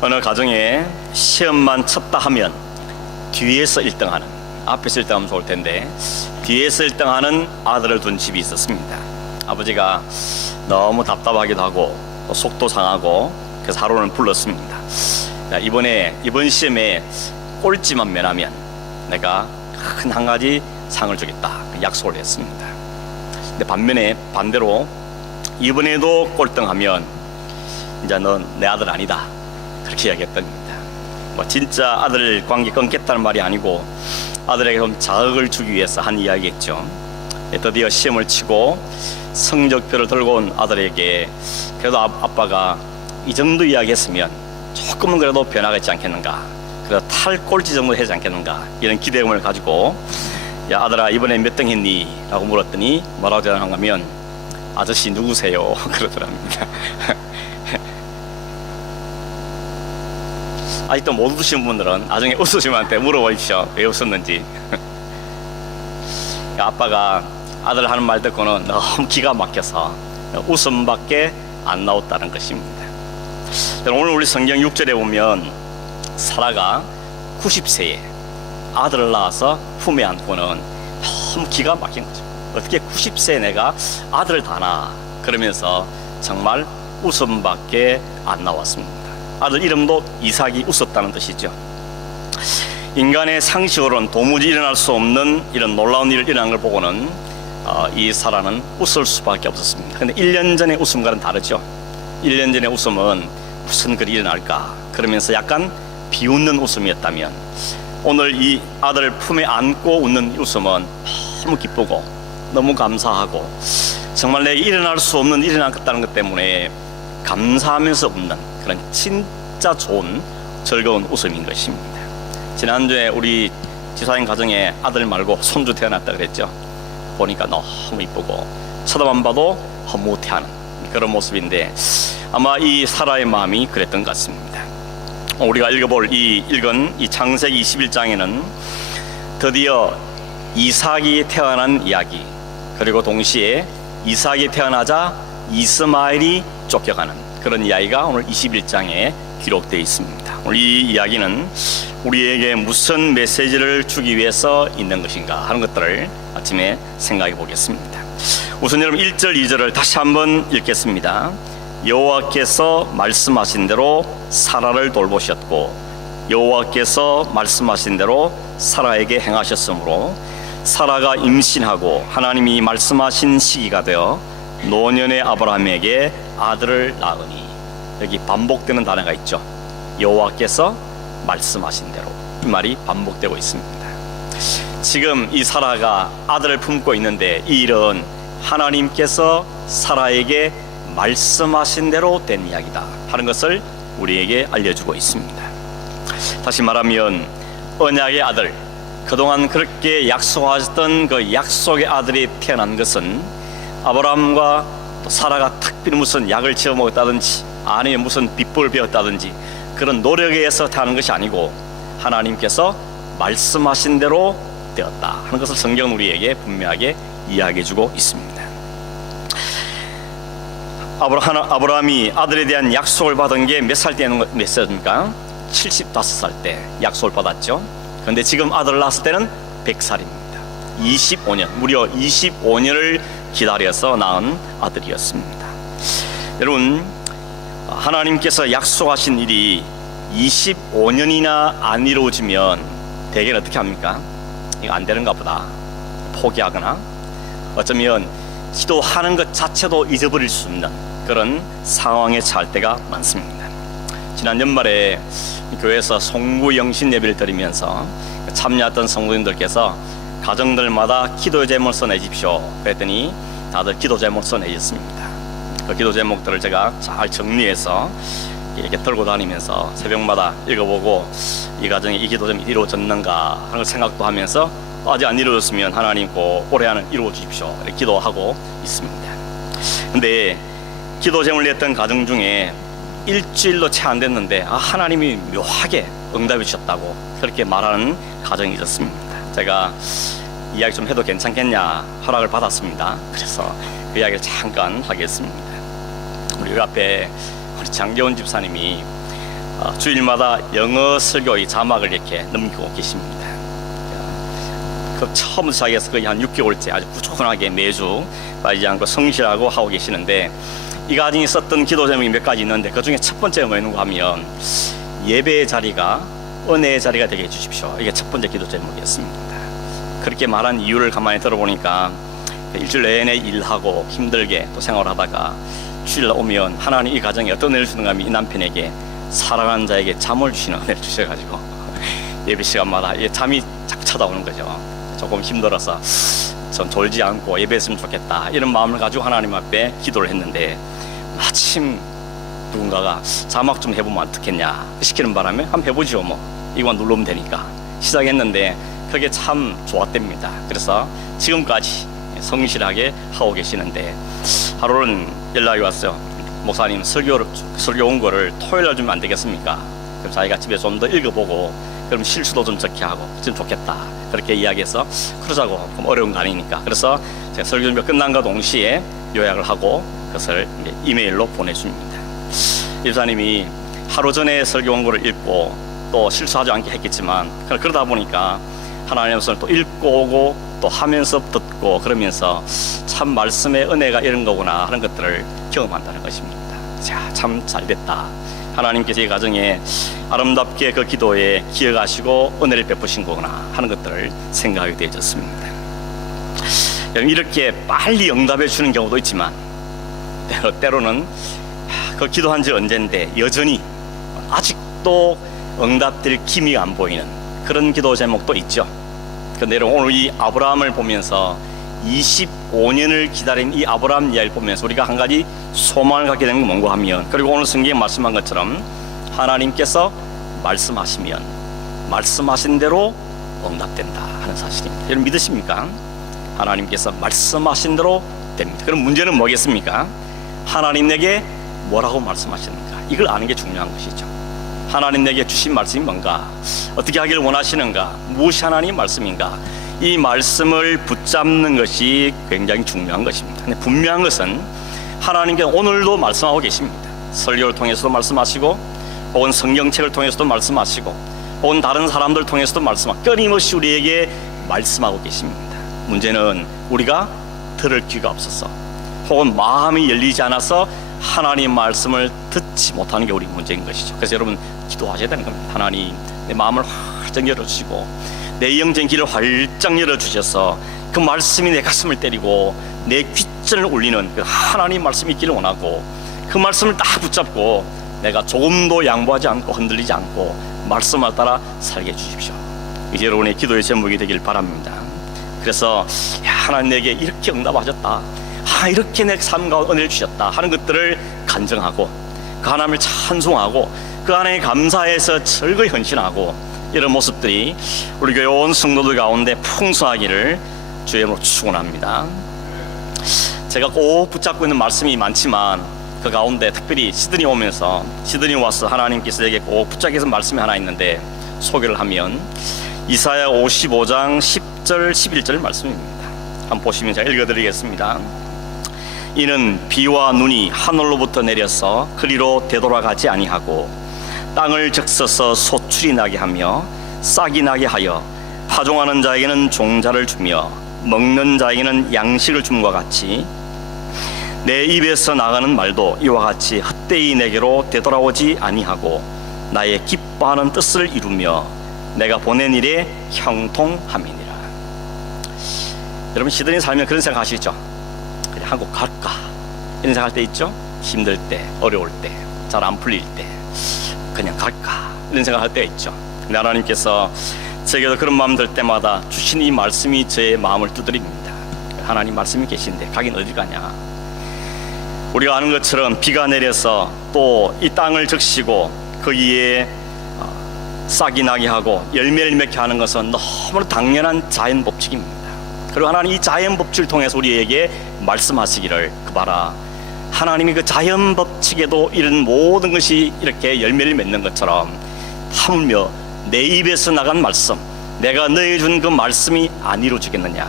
어느 가정에 시험만 쳤다 하면 뒤에서 1등하는, 앞에서 1등하면 좋을 텐데 뒤에서 1등하는 아들을 둔 집이 있었습니다. 아버지가 너무 답답하기도 하고 또 속도 상하고 그래서 하루는 불렀습니다. 이번 시험에 꼴찌만 면하면 내가 큰 한 가지 상을 주겠다 약속을 했습니다. 근데 반대로 이번에도 꼴등하면 이제 넌 내 아들 아니다 그렇게 이야기했답니다. 뭐 진짜 아들 관계 끊겠다는 말이 아니고 아들에게 좀 자극을 주기 위해서 한 이야기겠죠. 드디어 시험을 치고 성적표를 들고 온 아들에게 그래도 아빠가 이 정도 이야기했으면 조금은 그래도 변화가 있지 않겠는가, 그래도 탈꼴찌 정도 하지 않겠는가, 이런 기대감을 가지고 야 아들아 이번에 몇 등 했니? 라고 물었더니 뭐라고 대답한가 하면 아저씨 누구세요? 그러더랍니다. 아직도 못 웃으신 분들은 나중에 웃으시면한테 물어보십시오. 왜 웃었는지. 아빠가 아들 하는 말 듣고는 너무 기가 막혀서 웃음밖에 안 나왔다는 것입니다. 오늘 우리 성경 6절에 보면 사라가 90세에 아들을 낳아서 품에 안고는 너무 기가 막힌 거죠. 어떻게 90세에 내가 아들을 다 낳아? 그러면서 정말 웃음밖에 안 나왔습니다. 아들 이름도 이삭이 웃었다는 뜻이죠. 인간의 상식으로는 도무지 일어날 수 없는 이런 놀라운 일을 일어난 걸 보고는 이 사라는 웃을 수밖에 없었습니다. 근데 1년 전의 웃음과는 다르죠. 1년 전의 웃음은 무슨 글이 일어날까 그러면서 약간 비웃는 웃음이었다면 오늘 이 아들을 품에 안고 웃는 웃음은 너무 기쁘고 너무 감사하고 정말 내게 일어날 수 없는 일이 일어났다는 것 때문에 감사하면서 웃는 그런 진짜 좋은 즐거운 웃음인 것입니다. 지난주에 우리 지사님 가정에 아들 말고 손주 태어났다 그랬죠. 보니까 너무 이쁘고 쳐다만 봐도 허무해하는 그런 모습인데 아마 이 사라의 마음이 그랬던 것 같습니다. 우리가 읽은 이 창세기 21장에는 드디어 이삭이 태어난 이야기, 그리고 동시에 이삭이 태어나자 이스마엘이 쫓겨가는 그런 이야기가 오늘 21장에 기록되어 있습니다. 오늘 이 이야기는 우리에게 무슨 메시지를 주기 위해서 있는 것인가 하는 것들을 아침에 생각해 보겠습니다. 우선 여러분 1절 2절을 다시 한번 읽겠습니다. 여호와께서 말씀하신 대로 사라를 돌보셨고 여호와께서 말씀하신 대로 사라에게 행하셨으므로 사라가 임신하고 하나님이 말씀하신 시기가 되어 노년의 아브라함에게 아들을 낳으니, 여기 반복되는 단어가 있죠. 여호와께서 말씀하신 대로, 이 말이 반복되고 있습니다. 지금 이 사라가 아들을 품고 있는데 이 일은 하나님께서 사라에게 말씀하신 대로 된 이야기다 하는 것을 우리에게 알려주고 있습니다. 다시 말하면 언약의 아들, 그동안 그렇게 약속하셨던 그 약속의 아들이 태어난 것은 아브라함과 또 사라가 특별히 무슨 약을 지어 먹었다든지 아니면 무슨 비법을 배웠다든지 그런 노력에 의해서 태어난 것이 아니고 하나님께서 말씀하신 대로 되었다 하는 것을 성경은 우리에게 분명하게 이야기해주고 있습니다. 아브라함이 아들에 대한 약속을 받은 게 몇 살 때는 몇 살입니까? 75살 때 약속을 받았죠. 그런데 지금 아들을 낳았을 때는 100살입니다. 25년, 무려 25년을 기다려서 낳은 아들이었습니다. 여러분, 하나님께서 약속하신 일이 25년이나 안 이루어지면 대개는 어떻게 합니까? 이거 안 되는가 보다 포기하거나 어쩌면 기도하는 것 자체도 잊어버릴 수 없는 그런 상황에 처할 때가 많습니다. 지난 연말에 교회에서 송구 영신 예배를 드리면서 참여했던 성도님들께서 가정들마다 기도 제목을 써내십시오 그랬더니 다들 기도 제목을 써내셨습니다. 그 기도 제목들을 제가 잘 정리해서 이렇게 들고 다니면서 새벽마다 읽어보고 이 가정에 이 기도 제목이 이루어졌는가 하는 걸 생각도 하면서 아직 안 이루어졌으면 하나님 꼭 올해 안에 이루어 주십시오 이렇게 기도하고 있습니다. 근데 기도 제목을 냈던 가정 중에 일주일도 채 안 됐는데 하나님이 묘하게 응답해 주셨다고 그렇게 말하는 가정이 있었습니다. 제가 이야기 좀 해도 괜찮겠냐 허락을 받았습니다. 그래서 그 이야기를 잠깐 하겠습니다. 우리 앞에 우리 장재원 집사님이 주일마다 영어 설교의 자막을 이렇게 넘기고 계십니다. 그 처음 시작해서 거의 한 6개월째 아주 꾸준하게 매주 빠지지 않고 성실하고 하고 계시는데, 이 가정이 썼던 기도 제목이 몇 가지 있는데 그 중에 첫 번째가 뭐였는가 하면 예배의 자리가 은혜의 자리가 되게 해주십시오. 이게 첫 번째 기도 제목이었습니다. 그렇게 말한 이유를 가만히 들어보니까 일주일 내내 일하고 힘들게 또 생활하다가 주일날 오면 하나님 이 가정에 어떤 은혜를 주는가 하면 이 남편에게 사랑하는 자에게 잠을 주시는 은혜를 주셔가지고 예배 시간마다 잠이 자꾸 찾아오는 거죠. 조금 힘들어서 좀 졸지 않고 예배했으면 좋겠다 이런 마음을 가지고 하나님 앞에 기도를 했는데, 마침 누군가가 자막 좀 해보면 어떻겠냐 시키는 바람에 한번 해보죠. 뭐 이거만 누르면 되니까 시작했는데 그게 참 좋았답니다. 그래서 지금까지 성실하게 하고 계시는데, 하루는 연락이 왔어요. 목사님 설교 온 거를 토요일날 주면 안 되겠습니까? 그럼 자기가 집에 좀 더 읽어보고 그럼 실수도 좀 적게 하고 좀 좋겠다 그렇게 이야기해서 그러자고. 그럼 어려운 거 아니니까. 그래서 제가 설교 준비가 끝난과 동시에 요약을 하고 그것을 이메일로 보내줍니다. 집사님이 하루 전에 설교 온 거를 읽고 또 실수하지 않게 했겠지만, 그러다 보니까 하나님의 말씀을 또 읽고 오고 또 하면서 듣고 그러면서 참 말씀의 은혜가 이런 거구나 하는 것들을 경험한다는 것입니다. 자, 참 잘됐다. 하나님께서 이 가정에 아름답게 그 기도에 기억하시고 은혜를 베푸신 거구나 하는 것들을 생각하게 되어졌습니다. 이렇게 빨리 응답해 주는 경우도 있지만 때로는 그 기도한 지 언젠데 여전히 아직도 응답될 기미가 안 보이는 그런 기도 제목도 있죠. 근데 오늘 이 아브라함을 보면서 25년을 기다린 이 아브라함 이야기를 보면서 우리가 한 가지 소망을 갖게 되는 게 뭔가 하면, 그리고 오늘 성경에 말씀한 것처럼 하나님께서 말씀하시면 말씀하신 대로 응답된다 하는 사실입니다. 여러분 믿으십니까? 하나님께서 말씀하신 대로 됩니다. 그럼 문제는 뭐겠습니까? 하나님 내게 뭐라고 말씀하시는가, 이걸 아는 게 중요한 것이죠. 하나님 내게 주신 말씀이 뭔가, 어떻게 하기를 원하시는가, 무엇이 하나님 말씀인가, 이 말씀을 붙잡는 것이 굉장히 중요한 것입니다. 근데 분명한 것은 하나님께서 오늘도 말씀하고 계십니다. 설교를 통해서도 말씀하시고, 혹은 성경책을 통해서도 말씀하시고, 혹은 다른 사람들 통해서도 말씀하고, 끊임없이 우리에게 말씀하고 계십니다. 문제는 우리가 들을 귀가 없어서, 혹은 마음이 열리지 않아서 하나님 말씀을 듣지 못하는 게 우리 문제인 것이죠. 그래서 여러분 기도하셔야 되는 겁니다. 하나님, 내 마음을 활짝 열어주시고 내 영적인 길을 활짝 열어주셔서 그 말씀이 내 가슴을 때리고 내 귓전을 울리는 그 하나님 말씀이 있기를 원하고, 그 말씀을 딱 붙잡고 내가 조금도 양보하지 않고 흔들리지 않고 말씀을 따라 살게 해주십시오. 이제 여러분의 기도의 제목이 되길 바랍니다. 그래서 하나님 내게 이렇게 응답하셨다, 이렇게 내 삶 가운데 은혜를 주셨다 하는 것들을 간증하고, 그 하나님을 찬송하고 그 하나님에 감사해서 즐거이 헌신하고, 이런 모습들이 우리 교회 온 성도들 가운데 풍성하기를 주의 이름으로 축원합니다. 제가 꼭 붙잡고 있는 말씀이 많지만 그 가운데 특별히 시드니 오면서, 시드니 와서 하나님께서 제게 꼭 붙잡게 해서 말씀이 하나 있는데 소개를 하면 이사야 55장 10절 11절 말씀입니다. 한번 보시면 제가 읽어드리겠습니다. 이는 비와 눈이 하늘로부터 내려서 그리로 되돌아가지 아니하고 땅을 적셔서 소출이 나게 하며 싹이 나게 하여 파종하는 자에게는 종자를 주며 먹는 자에게는 양식을 줌과 같이 내 입에서 나가는 말도 이와 같이 헛되이 내게로 되돌아오지 아니하고 나의 기뻐하는 뜻을 이루며 내가 보낸 일에 형통함이니라. 여러분 시드니 살면 그런 생각 하시죠? 그냥 한국 갈까 이런 생각할 때 있죠? 힘들 때, 어려울 때, 잘 안 풀릴 때 그냥 갈까 이런 생각할 때가 있죠. 근데 하나님께서 제게도 그런 마음 들 때마다 주신 이 말씀이 제 마음을 두드립니다. 하나님 말씀이 계신데 가긴 어디 가냐. 우리가 아는 것처럼 비가 내려서 또 이 땅을 적시고 거기에 싹이 나게 하고 열매를 맺게 하는 것은 너무나 당연한 자연 법칙입니다. 그리고 하나님 이 자연 법칙을 통해서 우리에게 말씀하시기를, 그 봐라, 하나님이 그 자연 법칙에도 이런 모든 것이 이렇게 열매를 맺는 것처럼 하물며 내 입에서 나간 말씀, 내가 너에게 준 그 말씀이 안 이루어지겠느냐.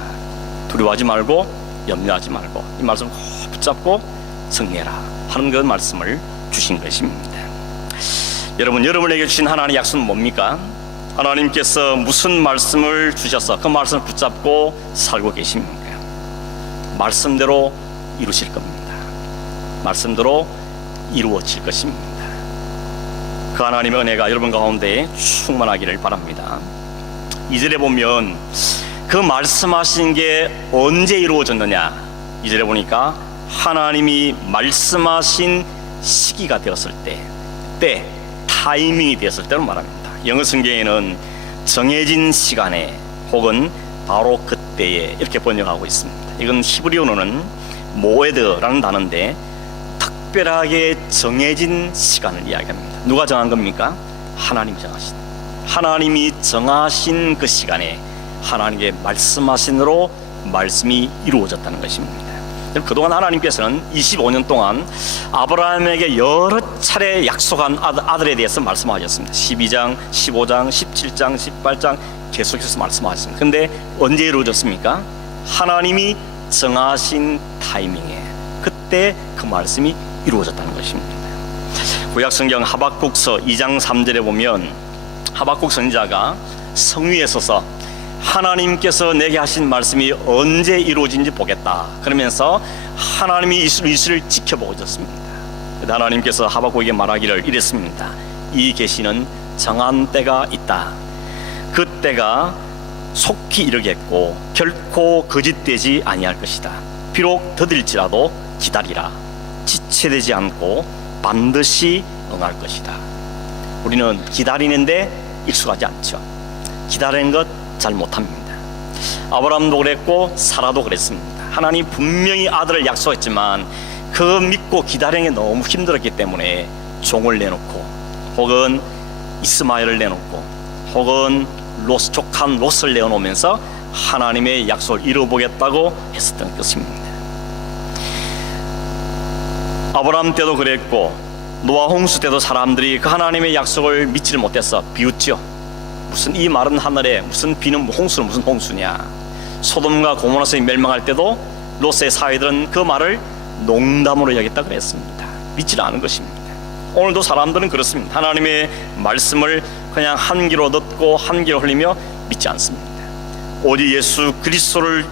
두려워하지 말고 염려하지 말고 이 말씀 꼭 붙잡고 승리해라 하는 그 말씀을 주신 것입니다. 여러분, 여러분에게 주신 하나님의 약속은 뭡니까? 하나님께서 무슨 말씀을 주셔서 그 말씀을 붙잡고 살고 계십니까? 말씀대로 이루실 겁니다. 말씀대로 이루어질 것입니다. 그 하나님의 은혜가 여러분 가운데 충만하기를 바랍니다. 2절에 보면 그 말씀하신 게 언제 이루어졌느냐, 2절에 보니까 하나님이 말씀하신 시기가 되었을 때 타이밍이 되었을 때로 말합니다. 영어 성경에는 정해진 시간에 혹은 바로 그때에 이렇게 번역하고 있습니다. 이건 히브리어로는 모에드라는 단어인데 특별하게 정해진 시간을 이야기합니다. 누가 정한 겁니까? 하나님이 정하신, 하나님이 정하신 그 시간에 하나님께 말씀하신 대로 말씀이 이루어졌다는 것입니다. 그동안 하나님께서는 25년 동안 아브라함에게 여러 차례 약속한 아들에 대해서 말씀하셨습니다. 12장, 15장, 17장, 18장 계속해서 말씀하셨습니다. 그런데 언제 이루어졌습니까? 하나님이 정하신 타이밍에 그때 그 말씀이 이루어졌다는 것입니다. 구약성경 하박국서 2장 3절에 보면 하박국 선지자가 성위에 서서 하나님께서 내게 하신 말씀이 언제 이루어진지 보겠다 그러면서 하나님이 이스라엘을 지켜보고 있었습니다. 하나님께서 하박국에게 말하기를 이랬습니다. 이 계시는 정한 때가 있다. 그 때가 속히 이르겠고 결코 거짓되지 아니할 것이다. 비록 더딜지라도 기다리라. 지체되지 않고 반드시 응할 것이다. 우리는 기다리는데 익숙하지 않죠. 기다리는 것 잘 못합니다. 아브라함도 그랬고 사라도 그랬습니다. 하나님 분명히 아들을 약속했지만 그 믿고 기다리는 게 너무 힘들었기 때문에 종을 내놓고 혹은 이스마엘을 내놓고 혹은 족한 롯을 내어놓으면서 하나님의 약속을 이루어보겠다고 했었던 것입니다. 아브라함 때도 그랬고 노아 홍수 때도 사람들이 그 하나님의 약속을 믿지를 못해서 비웃죠. 무슨 이 마른 하늘에 무슨 비는 홍수는 무슨 홍수냐. 소돔과 고모라성이 멸망할 때도 롯의 사위들은 그 말을 농담으로 여겼다 그랬습니다. 믿지 않은 것입니다. 오늘도 사람들은 그렇습니다. 하나님의 말씀을 그냥 한 귀로 듣고 한 귀로 흘리며 믿지 않습니다. 오직 예수 그리스도를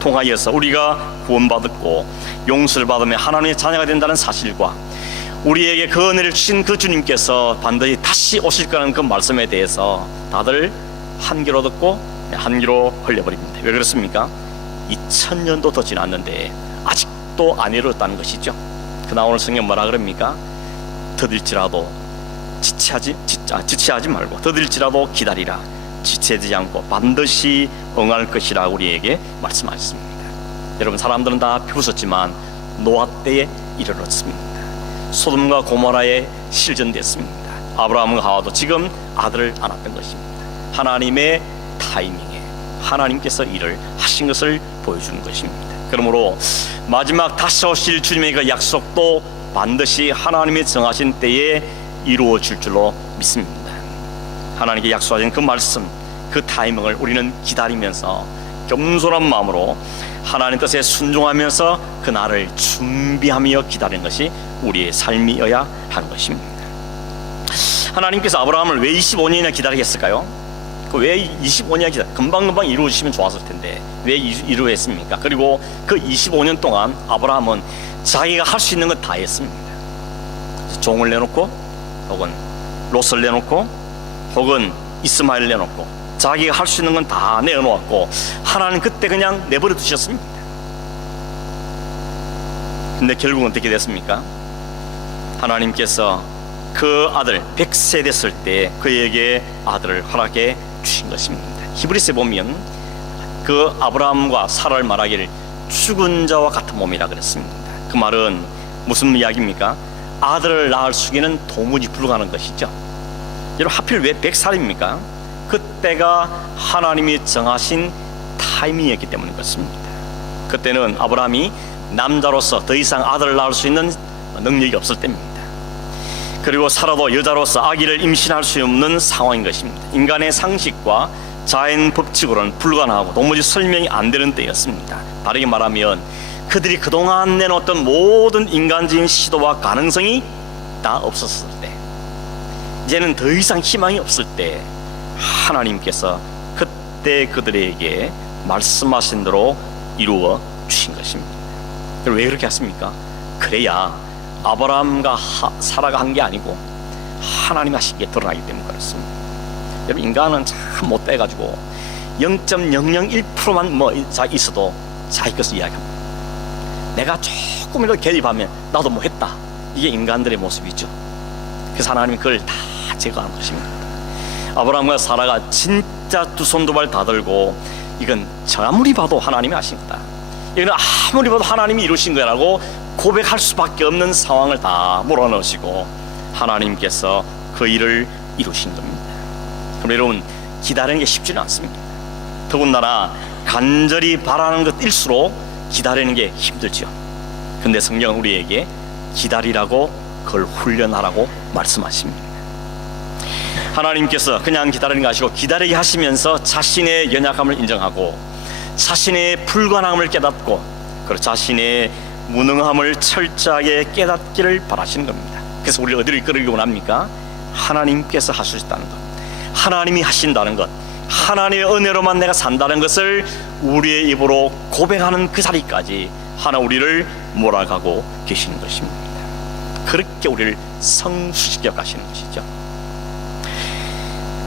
통하여서 우리가 구원받았고 용서를 받으며 하나님의 자녀가 된다는 사실과 우리에게 그 은혜를 주신 그 주님께서 반드시 다시 오실 거라는 그 말씀에 대해서 다들 한 귀로 듣고 한 귀로 흘려버립니다. 왜 그렇습니까? 2000년도 더 지났는데 아직도 안 이루었다는 것이죠. 그러나 오늘 성경 뭐라 그럽니까? 더딜지라도 지체하지 말고 더딜지라도 기다리라. 지체되지 않고 반드시 응할 것이라 우리에게 말씀하셨습니다. 여러분, 사람들은 다 비웃었지만 노아 때에 이르렀습니다. 소돔과 고모라에 실전됐습니다. 아브라함과 하와도 지금 아들을 안았던 것입니다. 하나님의 타이밍에 하나님께서 일을 하신 것을 보여주는 것입니다. 그러므로 마지막 다시 오실 주님의 그 약속도 반드시 하나님이 정하신 때에 이루어질 줄로 믿습니다. 하나님께 약속하신 그 말씀, 그 타이밍을 우리는 기다리면서 겸손한 마음으로 하나님 뜻에 순종하면서 그 날을 준비하며 기다리는 것이 우리의 삶이어야 하는 것입니다. 하나님께서 아브라함을 왜 25년이나 기다리게 했을까요? 왜 25년 기다려? 금방금방 이루어지시면 좋았을 텐데 왜 이루어졌습니까? 그리고 그 25년 동안 아브라함은 자기가 할 수 있는 건 다 했습니다. 종을 내놓고 혹은 롯을 내놓고 혹은 이스마엘을 내놓고 자기가 할 수 있는 건 다 내어놓았고 하나님 그때 그냥 내버려 두셨습니다. 근데 결국은 어떻게 됐습니까? 하나님께서 그 아들 100세 됐을 때 그에게 아들을 허락해 주신 것입니다. 히브리서에 보면 그 아브라함과 사라를 말하기를 죽은 자와 같은 몸이라 그랬습니다. 그 말은 무슨 이야기입니까? 아들을 낳을 수기는 도무지 불가능한 것이죠. 여러분, 하필 왜 100살입니까? 그때가 하나님이 정하신 타이밍이었기 때문인 것입니다. 그때는 아브라함이 남자로서 더 이상 아들을 낳을 수 있는 능력이 없을 때입니다. 그리고 사라도 여자로서 아기를 임신할 수 없는 상황인 것입니다. 인간의 상식과 자연 법칙으로는 불가능하고 도무지 설명이 안 되는 때였습니다. 다르게 말하면 그들이 그동안 내놓았던 모든 인간적인 시도와 가능성이 다 없었을 때, 이제는 더 이상 희망이 없을 때 하나님께서 그때 그들에게 말씀하신 대로 이루어 주신 것입니다. 왜 그렇게 했습니까? 그래야 아브라함과 사라가 한 게 아니고 하나님이 하신 게 드러나기 때문에 그렇습니다. 여러분, 인간은 참 못돼가지고 0.001%만 있어도 자기 것을 이야기합니다. 내가 조금이라도 개입하면 나도 뭐 했다. 이게 인간들의 모습이죠. 그래서 하나님이 그걸 다 제거하는 것입니다. 아브라함과 사라가 진짜 두 손 두 발 다 들고 이건 저 아무리 봐도 하나님이 하신 거다, 이건 아무리 봐도 하나님이 이루신 거라고 고백할 수밖에 없는 상황을 다 몰아넣으시고 하나님께서 그 일을 이루신 겁니다. 그럼 여러분, 기다리는 게 쉽지는 않습니다. 더군다나 간절히 바라는 것일수록 기다리는 게 힘들죠. 근데 성경은 우리에게 기다리라고, 그걸 훈련하라고 말씀하십니다. 하나님께서 그냥 기다리는 거 아시고 기다리게 하시면서 자신의 연약함을 인정하고 자신의 불가능함을 깨닫고 그리고 자신의 무능함을 철저하게 깨닫기를 바라시는 겁니다. 그래서 우리를 어디를 이끌기 원합니까? 하나님께서 하실 수 있다는 것, 하나님이 하신다는 것, 하나님의 은혜로만 내가 산다는 것을 우리의 입으로 고백하는 그 자리까지 하나님 우리를 몰아가고 계시는 것입니다. 그렇게 우리를 성숙시켜 가시는 것이죠.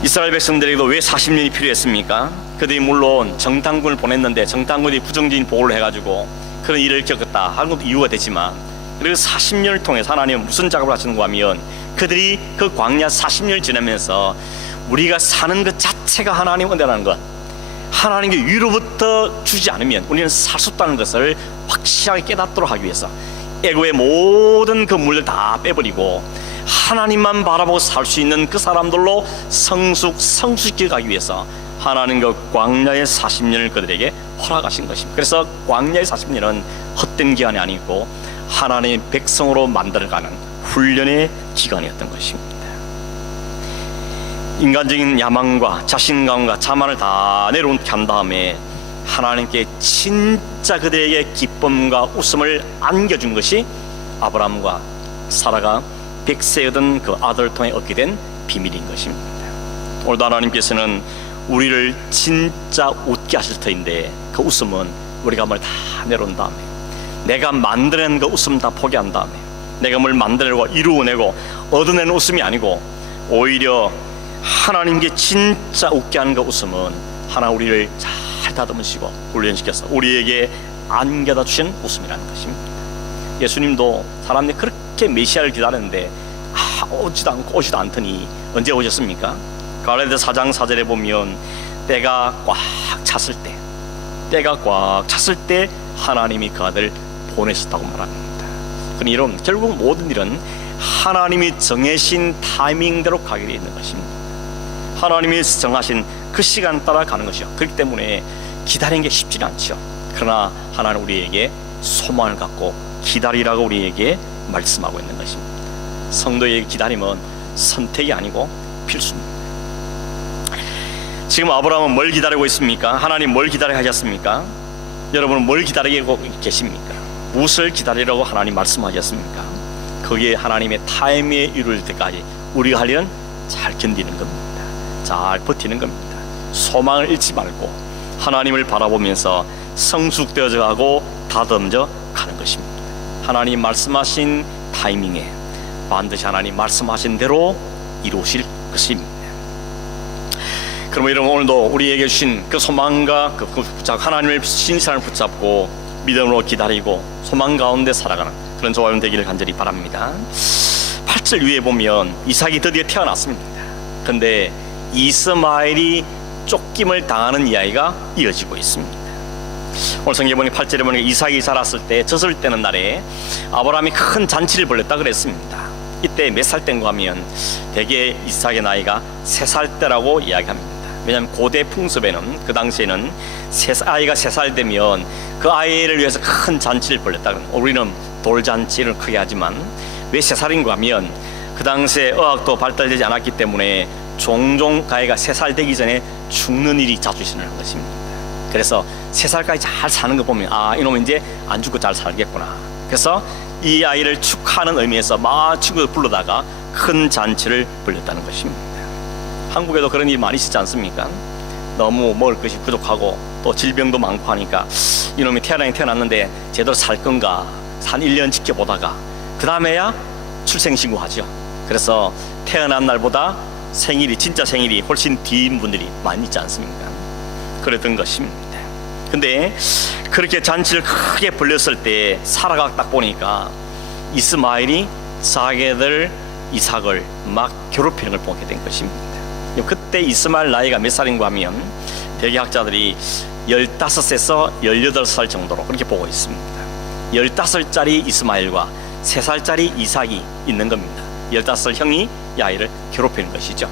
이스라엘 백성들에게도 왜 40년이 필요했습니까? 그들이 물론 정탐군을 보냈는데 정탐군이 부정적인 보고를 해가지고 그런 일을 겪었다 하는 것도 이유가 되지만, 그리고 40년을 통해서 하나님은 무슨 작업을 하시는가 하면 그들이 그 광야 40년을 지나면서 우리가 사는 것 자체가 하나님 은혜라는 것, 하나님께 위로부터 주지 않으면 우리는 살 수 없다는 것을 확실하게 깨닫도록 하기 위해서 애고의 모든 그 물을 다 빼버리고 하나님만 바라보고 살 수 있는 그 사람들로 성숙시켜 가기 위해서 하나님 그 광야의 40년을 그들에게 허락하신 것입니다. 그래서 광야의 40년은 헛된 기간이 아니고 하나님의 백성으로 만들어가는 훈련의 기간이었던 것입니다. 인간적인 야망과 자신감과 자만을 다 내려놓게 한 다음에 하나님께 진짜 그들에게 기쁨과 웃음을 안겨준 것이 아브라함과 사라가 100세 얻은 그 아들을 통해 얻게 된 비밀인 것입니다. 오늘도 하나님께서는 우리를 진짜 웃게 하실 터인데 그 웃음은 우리가 뭘 다 내려온 다음에, 내가 만들어낸 그 웃음 다 포기한 다음에, 내가 뭘 만들어내고 이루어내고 얻어내는 웃음이 아니고 오히려 하나님께 진짜 웃게 하는 그 웃음은 하나 우리를 잘 다듬으시고 훈련시켜서 우리에게 안겨다 주신 웃음이라는 것입니다. 예수님도 사람들이 그렇게 메시아를 기다렸는데 오지도 않더니 언제 오셨습니까? 갈라디아서 4장 4절에 보면 때가 꽉 찼을 때 하나님이 그 아들 보내셨다고 말합니다. 그러니 여러분, 결국 모든 일은 하나님이 정해신 타이밍대로 가게 되어 있는 것입니다. 하나님이 정하신 그 시간 따라 가는 것이요. 그렇기 때문에 기다리는 게 쉽지는 않죠. 그러나 하나님 우리에게 소망을 갖고 기다리라고 우리에게 말씀하고 있는 것입니다. 성도의 기다림은 선택이 아니고 필수입니다. 지금 아브라함은 뭘 기다리고 있습니까? 하나님 뭘 기다리게 하셨습니까? 여러분은 뭘 기다리고 계십니까? 무엇을 기다리라고 하나님 말씀하셨습니까? 거기에 하나님의 타임에 이룰 때까지 우리가 할 일은 잘 견디는 겁니다. 잘 버티는 겁니다. 소망을 잃지 말고 하나님을 바라보면서 성숙되어져 가고 다듬져 가는 것입니다. 하나님 말씀하신 타이밍에 반드시 하나님 말씀하신 대로 이루실 것입니다. 그러면 여러분, 오늘도 우리에게 주신 그 소망과 하나님의 신실함을 붙잡고 믿음으로 기다리고 소망 가운데 살아가는 그런 저와 여러분 되기를 간절히 바랍니다. 8절 위에 보면 이삭이 드디어 태어났습니다. 그런데 이스마엘이 쫓김을 당하는 이야기가 이어지고 있습니다. 오늘 성경에 보니 8절에 보니 이삭이 자랐을 때 젖을 때는 날에 아브라함이 큰 잔치를 벌였다 그랬습니다. 이때 몇 살 때인가 하면 대개 이삭의 나이가 3살 때라고 이야기합니다. 왜냐하면 고대 풍습에는 그 당시에는 아이가 3살 되면 그 아이를 위해서 큰 잔치를 벌였다. 우리는 돌잔치를 크게 하지만 왜 3살인가 하면 그 당시에 의학도 발달되지 않았기 때문에 종종 아이가 3살 되기 전에 죽는 일이 자주 일어나는 것입니다. 그래서 3살까지 잘 사는 거 보면 이놈은 이제 안 죽고 잘 살겠구나. 그래서 이 아이를 축하하는 의미에서 막 친구들 불러다가 큰 잔치를 벌였다는 것입니다. 한국에도 그런 일이 많이 있지 않습니까? 너무 먹을 것이 부족하고 또 질병도 많고 하니까 이놈이 태어났는데 제대로 살 건가 한 1년 지켜보다가 그 다음에야 출생신고하죠. 그래서 태어난 날보다 진짜 생일이 훨씬 뒤인 분들이 많이 있지 않습니까? 그랬던 것입니다. 근데 그렇게 잔치를 크게 벌렸을 때 사라가 딱 보니까 이스마엘이 자기들 이삭을 막 괴롭히는 걸 보게 된 것입니다. 그때 이스마엘 나이가 몇 살인가 하면 대개학자들이 15에서 18살 정도로 그렇게 보고 있습니다. 15살짜리 이스마엘과 3살짜리 이삭이 있는 겁니다. 15살 형이 이 아이를 괴롭히는 것이죠.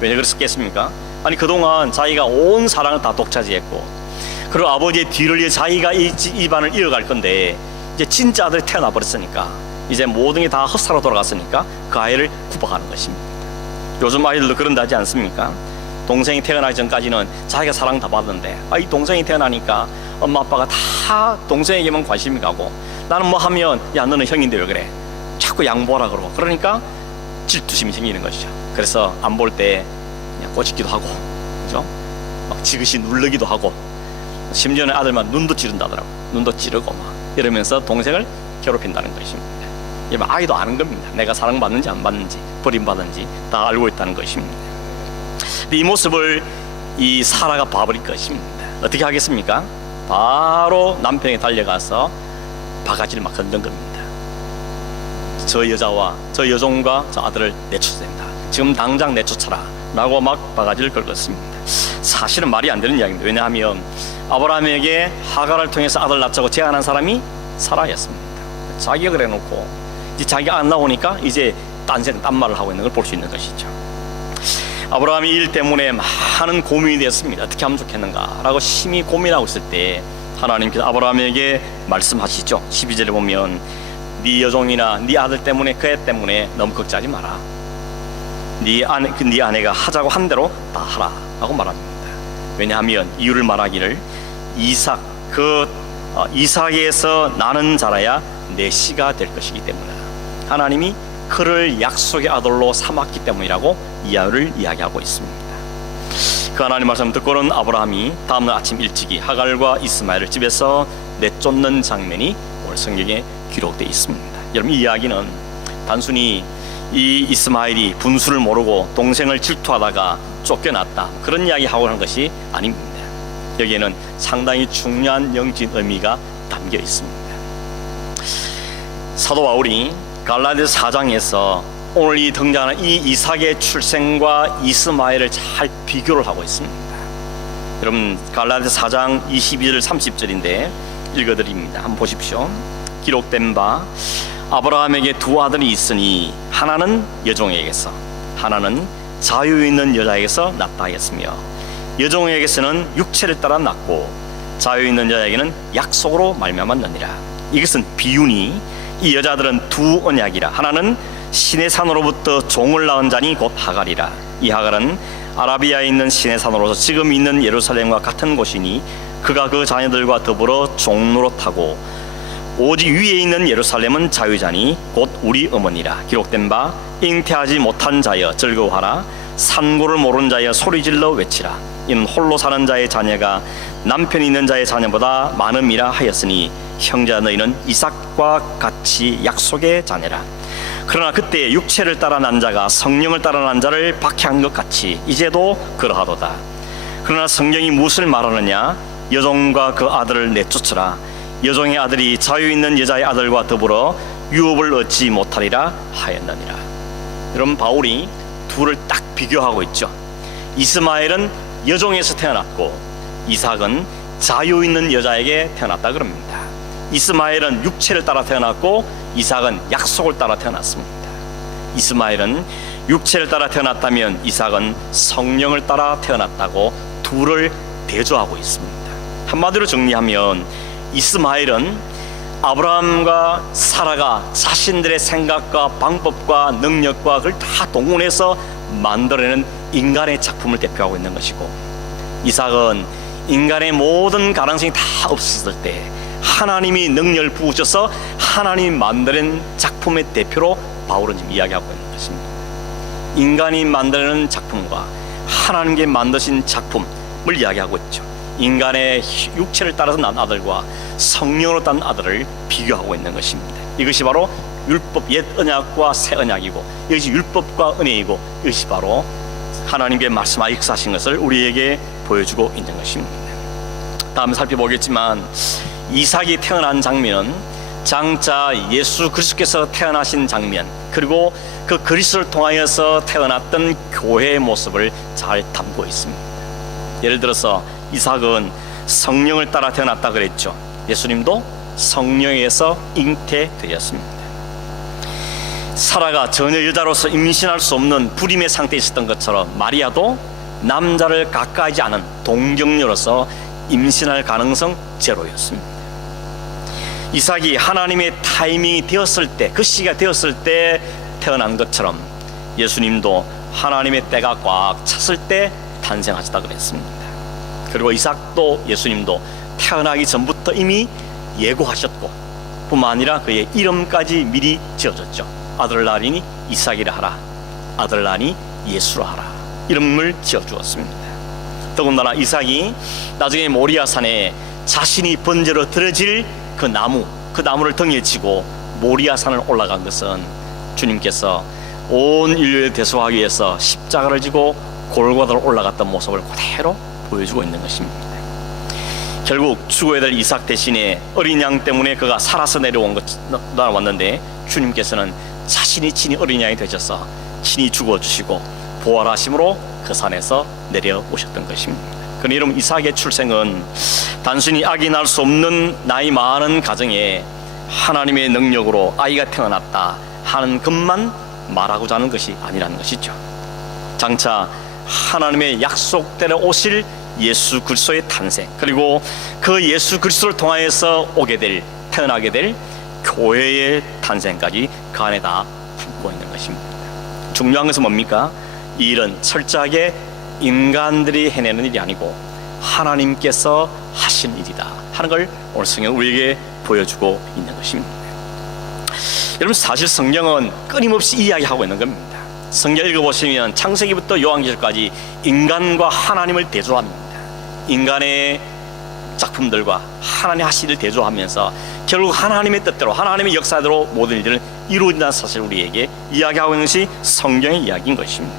왜 그랬겠습니까? 아니 그동안 자기가 온 사랑을 다 독차지했고 그리고 아버지의 뒤를 이어 자기가 이 집안을 이어갈 건데 이제 진짜 아들이 태어나 버렸으니까 이제 모든 게 다 헛사로 돌아갔으니까 그 아이를 구박하는 것입니다. 요즘 아이들도 그런다지 않습니까? 동생이 태어나기 전까지는 자기가 사랑 다 받는데 이 동생이 태어나니까 엄마 아빠가 다 동생에게만 관심이 가고 나는 뭐 하면 야 너는 형인데 왜 그래? 자꾸 양보하라 그러고 그러니까 질투심이 생기는 것이죠. 그래서 안 볼 때 그냥 꼬집기도 하고 그죠? 막 지그시 누르기도 하고 심지어는 아들만 눈도 찌른다더라고. 눈도 찌르고 막 이러면서 동생을 괴롭힌다는 것입니다. 아이도 아는 겁니다. 내가 사랑받는지 안 받는지 버림받는지 다 알고 있다는 것입니다. 이 모습을 이 사라가 봐버릴 것입니다. 어떻게 하겠습니까? 바로 남편이 달려가서 바가지를 막 던진 겁니다. 저 여자와 저 여종과 저 아들을 내쫓아야 된다. 지금 당장 내쫓아라 라고 막 바가지를 걸었습니다. 사실은 말이 안 되는 이야기입니다. 왜냐하면 아브라함에게 하갈을 통해서 아들 낳자고 제안한 사람이 사라였습니다. 자기가 그래놓고 이제 자기가 안 나오니까 이제 딴 말을 하고 있는 걸 볼 수 있는 것이죠. 아브라함이 일 때문에 많은 고민이 되었습니다. 어떻게 하면 좋겠는가 라고 심히 고민하고 있을 때 하나님께서 아브라함에게 말씀하시죠. 12절에 보면 네 여종이나 네 아들 때문에 그 애 때문에 너무 걱정하지 마라. 네 아내가 하자고 한 대로 다 하라 라고 말합니다. 왜냐하면 이유를 말하기를 이삭에서 나는 자라야 내 씨가 될 것이기 때문에 하나님이 그를 약속의 아들로 삼았기 때문이라고 이유를 이야기하고 있습니다. 그 하나님 말씀 듣고는 아브라함이 다음날 아침 일찍이 하갈과 이스마엘을 집에서 내쫓는 장면이 오늘 성경에 기록되어 있습니다. 여러분 이 이야기는 단순히 이 이스마엘이 분수를 모르고 동생을 질투하다가 쫓겨났다 그런 이야기 하고 하는 것이 아닙니다. 여기에는 상당히 중요한 영적인 의미가 담겨 있습니다. 사도 바울이 갈라디아서 4장에서 오늘 이 등장하는 이 이삭의 출생과 이스마엘을 잘 비교를 하고 있습니다. 여러분 갈라디아서 4장 22절 30절인데 읽어드립니다. 한번 보십시오. 기록된 바 아브라함에게 두 아들이 있으니 하나는 여종에게서 하나는 자유 있는 여자에게서 낳다 하였으며 여종에게서는 육체를 따라 낳고 자유 있는 여자에게는 약속으로 말미암았느니라. 이것은 비유니 이 여자들은 두 언약이라. 하나는 신의 산으로부터 종을 낳은 자니 곧 하갈이라. 이 하갈은 아라비아에 있는 신의 산으로서 지금 있는 예루살렘과 같은 곳이니 그가 그 자녀들과 더불어 종노릇하고 오직 위에 있는 예루살렘은 자유자니 곧 우리 어머니라. 기록된 바 잉태하지 못한 자여 즐거워하라. 산고를 모른 자여 소리질러 외치라. 이는 홀로 사는 자의 자녀가 남편이 있는 자의 자녀보다 많음이라 하였으니 형제야 너희는 이삭과 같이 약속의 자녀라. 그러나 그때 육체를 따라 난 자가 성령을 따라 난 자를 박해한 것 같이 이제도 그러하도다. 그러나 성경이 무엇을 말하느냐? 여종과 그 아들을 내쫓으라. 여종의 아들이 자유 있는 여자의 아들과 더불어 유업을 얻지 못하리라 하였느니라. 여러분 바울이 둘을 딱 비교하고 있죠. 이스마엘은 여종에서 태어났고 이삭은 자유 있는 여자에게 태어났다 그럽니다. 이스마엘은 육체를 따라 태어났고 이삭은 약속을 따라 태어났습니다. 이스마엘은 육체를 따라 태어났다면 이삭은 성령을 따라 태어났다고 둘을 대조하고 있습니다. 한마디로 정리하면 이스마엘은 아브라함과 사라가 자신들의 생각과 방법과 능력과 그걸 다 동원해서 만들어내는 인간의 작품을 대표하고 있는 것이고 이삭은 인간의 모든 가능성이 다 없었을 때 하나님이 능력을 부으셔서 하나님이 만드는 작품의 대표로 바울은 지금 이야기하고 있는 것입니다. 인간이 만드는 작품과 하나님께 만드신 작품을 이야기하고 있죠. 인간의 육체를 따라서 난 아들과 성령으로 딴 아들을 비교하고 있는 것입니다. 이것이 바로 율법, 옛 언약과 새 언약이고, 이것이 율법과 은혜이고, 이것이 바로 하나님께 말씀하여 역사하신 것을 우리에게 보여주고 있는 것입니다. 다음에 살펴보겠지만, 이삭이 태어난 장면은 장차 예수 그리스도께서 태어나신 장면, 그리고 그 그리스도를 통하여서 태어났던 교회의 모습을 잘 담고 있습니다. 예를 들어서 이삭은 성령을 따라 태어났다 그랬죠. 예수님도 성령에서 잉태되었습니다. 사라가 전혀 여자로서 임신할 수 없는 불임의 상태에 있었던 것처럼, 마리아도 남자를 가까이지 않은 동정녀로서 임신할 가능성 제로였습니다. 이삭이 하나님의 타이밍이 되었을 때, 그 시기가 되었을 때 태어난 것처럼 예수님도 하나님의 때가 꽉 찼을 때 탄생하셨다 그랬습니다. 그리고 이삭도 예수님도 태어나기 전부터 이미 예고하셨고, 뿐만 아니라 그의 이름까지 미리 지어졌죠. 아들을 낳으리니 이삭이라 하라, 아들을 낳으니 예수라 하라, 이름을 지어주었습니다. 더군다나 이삭이 나중에 모리아산에 자신이 번제로 드려질 그 나무를 등에 지고 모리아산을 올라간 것은 주님께서 온 인류에 대속하기 위해서 십자가를 지고 골고다로 올라갔던 모습을 그대로 보여주고 있는 것입니다. 결국 죽어야 될 이삭 대신에 어린 양 때문에 그가 살아서 내려왔는데, 주님께서는 자신이 친히 어린 양이 되셔서 친히 죽어주시고 부활하심으로 그 산에서 내려오셨던 것입니다. 그러나 여러분, 이삭의 출생은 단순히 악이 날 수 없는 나이 많은 가정에 하나님의 능력으로 아이가 태어났다 하는 것만 말하고자 하는 것이 아니라는 것이죠. 장차 하나님의 약속대로 오실 예수 그리스도의 탄생, 그리고 그 예수 그리스도를 통하여서 태어나게 될 교회의 탄생까지 그 안에 다 품고 있는 것입니다. 중요한 것은 뭡니까? 이 일은 철저하게 인간들이 해내는 일이 아니고 하나님께서 하신 일이다 하는 걸 오늘 성경은 우리에게 보여주고 있는 것입니다. 여러분, 사실 성경은 끊임없이 이야기하고 있는 겁니다. 성경 읽어보시면 창세기부터 요한계시록까지 인간과 하나님을 대조합니다. 인간의 작품들과 하나님 하신 일을 대조하면서 결국 하나님의 뜻대로, 하나님의 역사대로 모든 일들을 이루어진다는 사실을 우리에게 이야기하고 있는 것이 성경의 이야기인 것입니다.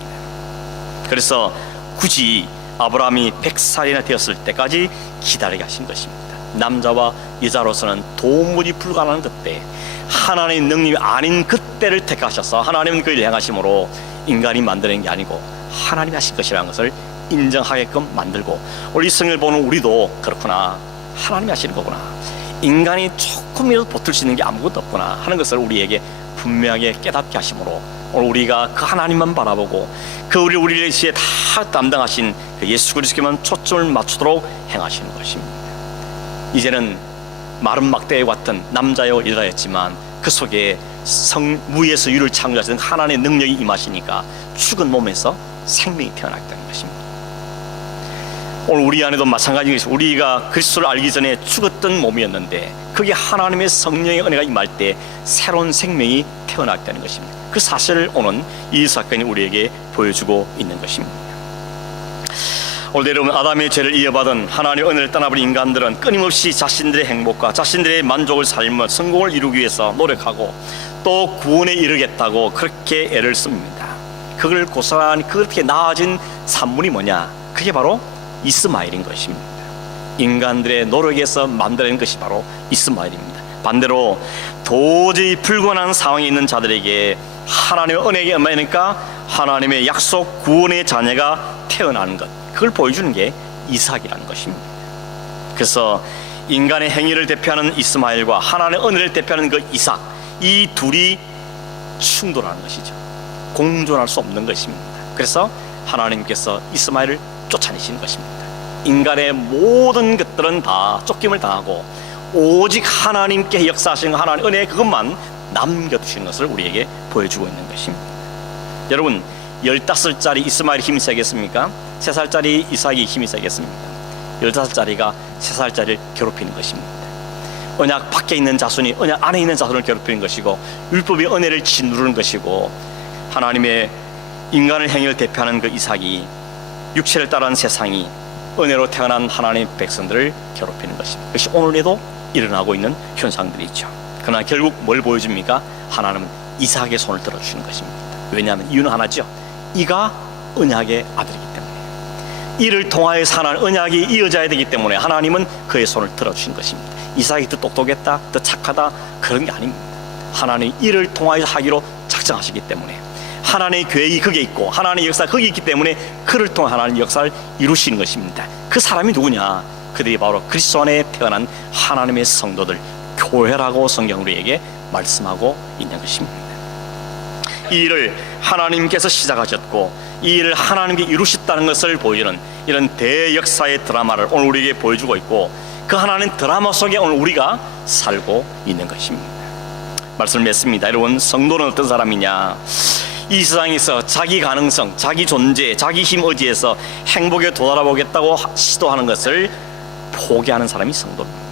그래서 굳이 아브라함이 100살이나 되었을 때까지 기다리게 하신 것입니다. 남자와 여자로서는 도무지 불가능한 그때, 하나님의 능력이 아닌 그때를 택하셔서 하나님은 그 일을 행하심으로 인간이 만드는 게 아니고 하나님이 하신 것이라는 것을 인정하게끔 만들고, 우리 성경을 보는 우리도 그렇구나, 하나님이 하시는 거구나, 인간이 조금이라도 보탤 수 있는 게 아무것도 없구나 하는 것을 우리에게 분명하게 깨닫게 하심으로, 오늘 우리가 그 하나님만 바라보고 그 우리를 시에 다 담당하신 그 예수 그리스도께만 초점을 맞추도록 행하시는 것입니다. 이제는 마른 막대와 같은 남자여 여자였지만 그 속에 무에서 유를 창조하시는 하나님의 능력이 임하시니까 죽은 몸에서 생명이 태어났다는 것입니다. 오늘 우리 안에도 마찬가지인 것이, 우리가 그리스도를 알기 전에 죽었던 몸이었는데 그게 하나님의 성령의 은혜가 임할 때 새로운 생명이 태어났다는 것입니다. 그 사실을 오늘 이 사건이 우리에게 보여주고 있는 것입니다. 오늘 여러분, 아담의 죄를 이어받은 하나님의 은혜를 떠나버린 인간들은 끊임없이 자신들의 행복과 자신들의 만족을 삶을 성공을 이루기 위해서 노력하고 또 구원에 이르겠다고 그렇게 애를 씁니다. 그걸 고스란히 그렇게 나아진 산물이 뭐냐? 그게 바로 이스마엘인 것입니다. 인간들의 노력에서 만들어낸 것이 바로 이스마엘입니다. 반대로 도저히 불가능한 상황에 있는 자들에게 하나님의 은혜가 임하니까 하나님의 약속 구원의 자녀가 태어나는 것, 그걸 보여주는 게 이삭이라는 것입니다. 그래서 인간의 행위를 대표하는 이스마엘과 하나님의 은혜를 대표하는 그 이삭, 이 둘이 충돌하는 것이죠. 공존할 수 없는 것입니다. 그래서 하나님께서 이스마엘을 쫓아내시는 것입니다. 인간의 모든 것들은 다 쫓김을 당하고 오직 하나님께 역사하신 하나님 은혜, 그것만 남겨두시는 것을 우리에게 보여주고 있는 것입니다. 여러분, 15살짜리 이스마엘이 힘이 세겠습니까? 3살짜리 이삭이 힘이 세겠습니까? 15살짜리가 3살짜리를 괴롭히는 것입니다. 언약 밖에 있는 자손이 언약 안에 있는 자손을 괴롭히는 것이고, 율법이 은혜를 짓누르는 것이고, 하나님의 인간을 행위를 대표하는 그 이삭이 육체를 따르는 세상이 은혜로 태어난 하나님의 백성들을 괴롭히는 것입니다. 그것이 오늘에도 일어나고 있는 현상들이죠. 그러나 결국 뭘 보여줍니까? 하나님은 이삭의 손을 들어주시는 것입니다. 왜냐하면 이유는 하나죠. 이가 언약의 아들이기 때문에, 이를 통하여서 하나님 언약이 이어져야 되기 때문에 하나님은 그의 손을 들어주신 것입니다. 이삭이 더 똑똑했다, 더 착하다, 그런 게 아닙니다. 하나님이 이를 통하여서 하기로 작정하시기 때문에, 하나님의 계획이 거기에 있고 하나님의 역사가 거기에 있기 때문에 그를 통해 하나님의 역사를 이루시는 것입니다. 그 사람이 누구냐? 그들이 바로 그리스도 안에 태어난 하나님의 성도들, 교회라고 성경 우리에게 말씀하고 있는 것입니다. 이 일을 하나님께서 시작하셨고 이 일을 하나님께 이루셨다는 것을 보여주는 이런 대역사의 드라마를 오늘 우리에게 보여주고 있고, 그 하나님 드라마 속에 오늘 우리가 살고 있는 것입니다. 말씀을 맺습니다. 여러분, 성도는 어떤 사람이냐? 이 세상에서 자기 가능성, 자기 존재, 자기 힘 의지에서 행복에 도달해보겠다고 시도하는 것을 포기하는 사람이 성도입니다.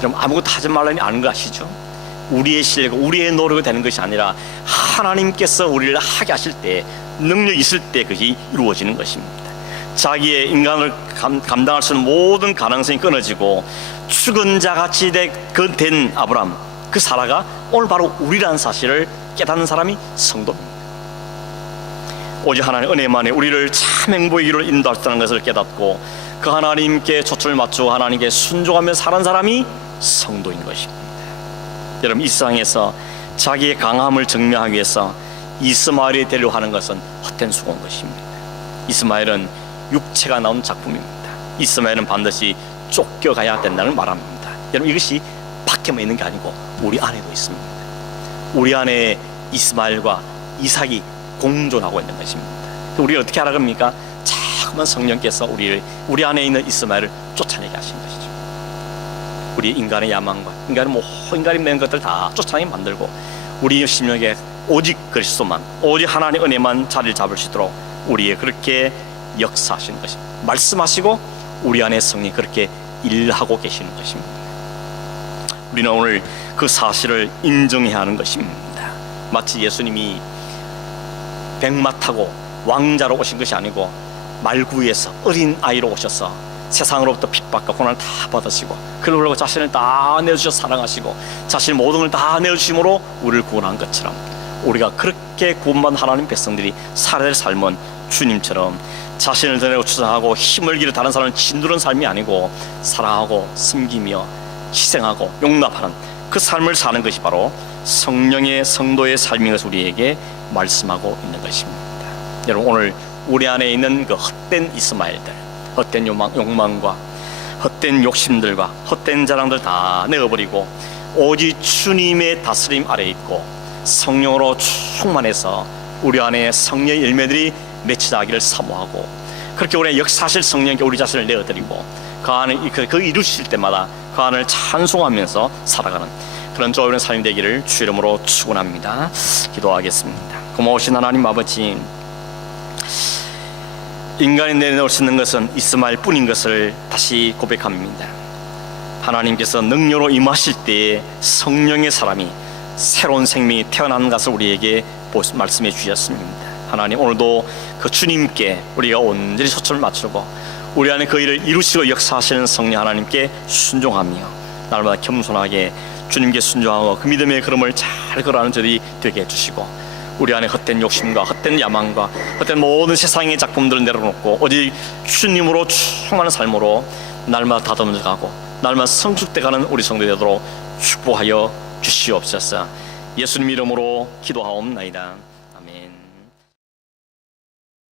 좀 아무것도 하지 말라니 아는 거 아시죠? 우리의 실력, 우리의 노력이 되는 것이 아니라 하나님께서 우리를 하게 하실 때, 능력이 있을 때 그것이 이루어지는 것입니다. 자기의 인간을 감당할 수 있는 모든 가능성이 끊어지고 죽은 자같이 된 아브라함, 그 사라가 오늘 바로 우리라는 사실을 깨닫는 사람이 성도입니다. 오직 하나님의 은혜만에 우리를 참 행복의 길로 인도할 수 있다는 것을 깨닫고 그 하나님께 초점을 맞추고 하나님께 순종하며 사는 사람이 성도인 것입니다. 여러분, 이 세상에서 자기의 강함을 증명하기 위해서 이스마엘이 되려고 하는 것은 헛된 수고인 것입니다. 이스마엘은 육체가 나온 작품입니다. 이스마엘은 반드시 쫓겨가야 된다는 말합니다. 여러분, 이것이 밖에만 있는 게 아니고 우리 안에도 있습니다. 우리 안에 이스마엘과 이삭이 공존하고 있는 것입니다. 우리가 어떻게 하라 겁니까? 자꾸만 성령께서 우리 안에 있는 이스마엘을 쫓아내게 하신 것이죠. 우리 인간의 야망과 인간이 맨 것들 다 쫓아내게 만들고, 우리 심령에 오직 그리스도만, 오직 하나님의 은혜만 자리를 잡을 수 있도록 우리의 그렇게 역사하시는 것입니다. 말씀하시고 우리 안에 성령이 그렇게 일하고 계시는 것입니다. 우리는 오늘 그 사실을 인정해야 하는 것입니다. 마치 예수님이 백마 타고 왕자로 오신 것이 아니고 말구에서 어린 아이로 오셔서 세상으로부터 핍박과 고난을 다 받으시고 그를 보고 자신을 다 내어주셔서 사랑하시고 자신의 모든 걸 다 내어주심으로 우리를 구원한 것처럼, 우리가 그렇게 구원받은 하나님 백성들이 살아야 될 삶은 주님처럼 자신을 드러내고 추상하고 힘을 기르 다른 사람을 짓누르는 삶이 아니고 사랑하고 섬기며 희생하고 용납하는 그 삶을 사는 것이 바로 성령의 성도의 삶인 것을 우리에게 말씀하고 있는 것입니다. 여러분, 오늘 우리 안에 있는 그 헛된 이스마엘들, 헛된 욕망과 헛된 욕심들과 헛된 자랑들 다 내어버리고 오직 주님의 다스림 아래 있고 성령으로 충만해서 우리 안에 성령의 열매들이 맺혀나기를 사모하고, 그렇게 우리의 역사실 성령께 우리 자신을 내어드리고 그 안에 그 이루실 때마다 그 안을 찬송하면서 살아가는 그런 좋은 삶이 되기를 주 이름으로 축원합니다. 기도하겠습니다. 고마우신 하나님 아버지, 인간이 내놓을 수 있는 것은 이스마엘 뿐인 것을 다시 고백합니다. 하나님께서 능력으로 임하실 때에 성령의 사람이 새로운 생명이 태어나는 것을 우리에게 말씀해 주셨습니다. 하나님, 오늘도 그 주님께 우리가 온전히 초점을 맞추고 우리 안에 그 일을 이루시고 역사하시는 성령 하나님께 순종하며 날마다 겸손하게 주님께 순종하고 그 믿음의 걸음을 잘 걸어가는 저들이 되게 해주시고, 우리 안에 헛된 욕심과 헛된 야망과 헛된 모든 세상의 작품들을 내려놓고 오직 주님으로 충만한 삶으로 날마다 다듬어가고 날마다 성숙돼가는 우리 성도들 되도록 축복하여 주시옵소서. 예수님 이름으로 기도하옵나이다.